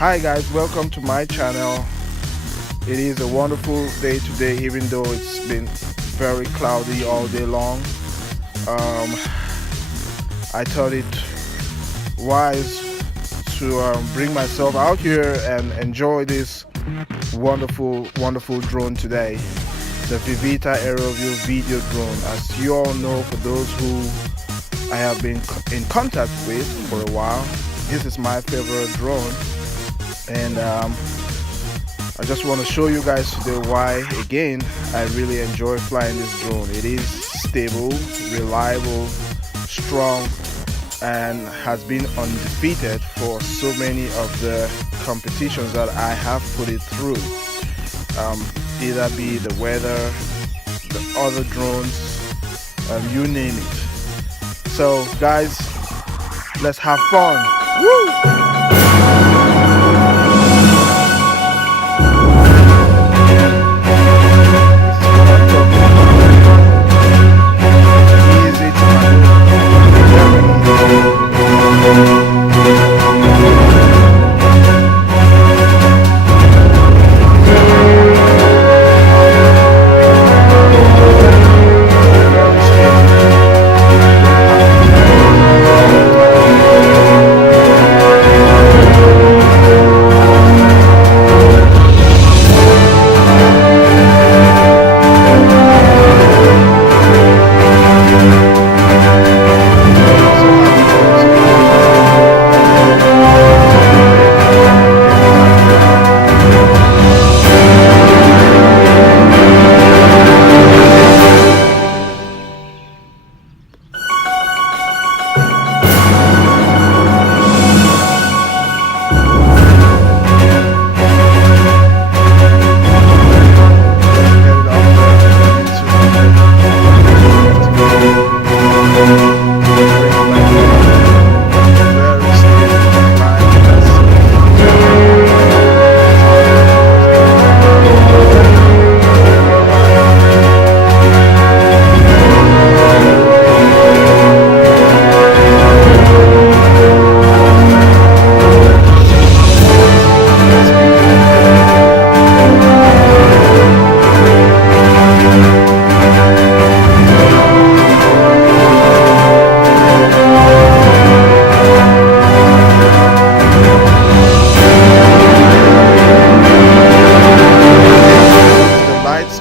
Hi guys, welcome to my channel. It is a wonderful day today, even though it's been very cloudy all day long. I thought it wise to bring myself out here and enjoy this wonderful drone today, the Vivitar Aeroview video drone. As you all know, for those who I have been in contact with for a while, this is my favorite drone, and I just want to show you guys today why again I really enjoy flying this drone. It is stable, reliable, strong, and has been undefeated for so many of the competitions that I have put it through, either be the weather, the other drones, you name it. So guys, let's have fun. Woo!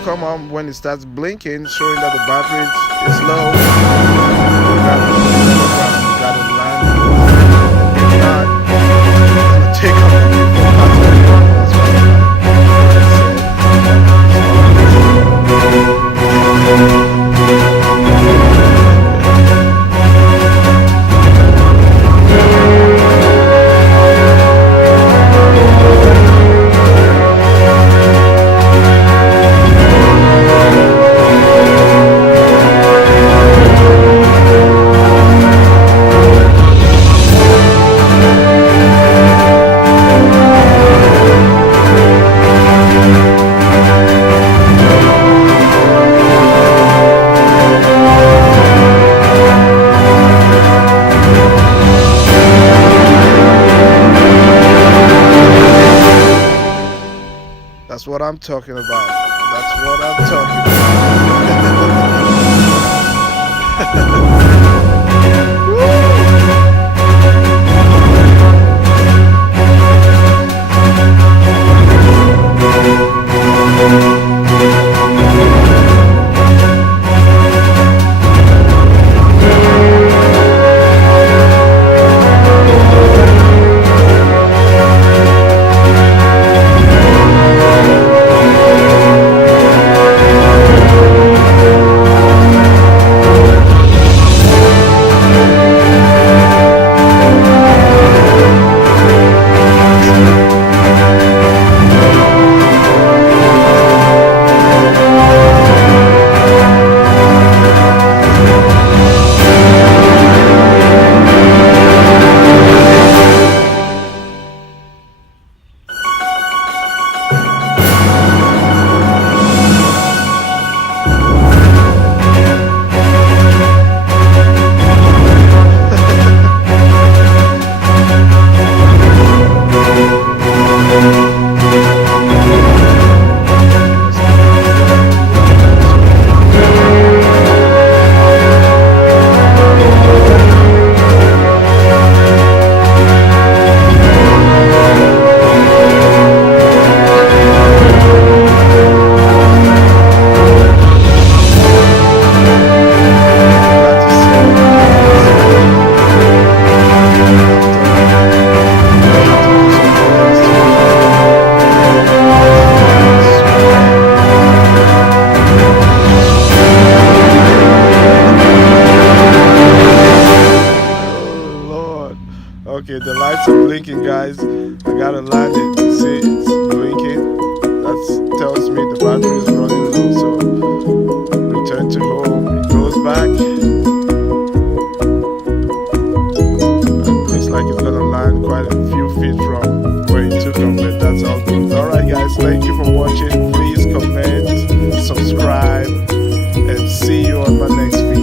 Come on when it starts blinking, showing that the battery is low. You gotta land. If not, it's gonna take up the view for parts of the run. That's what That's what I'm talking about. That's what I'm talking about. Okay, the lights are blinking, guys. I gotta land it. See, it's blinking. That tells me the battery is running low. So return to home. It goes back. It looks like it's gonna land quite a few feet from where it took off, but that's all good. Alright, guys, thank you for watching. Please comment, subscribe, and see you on my next video.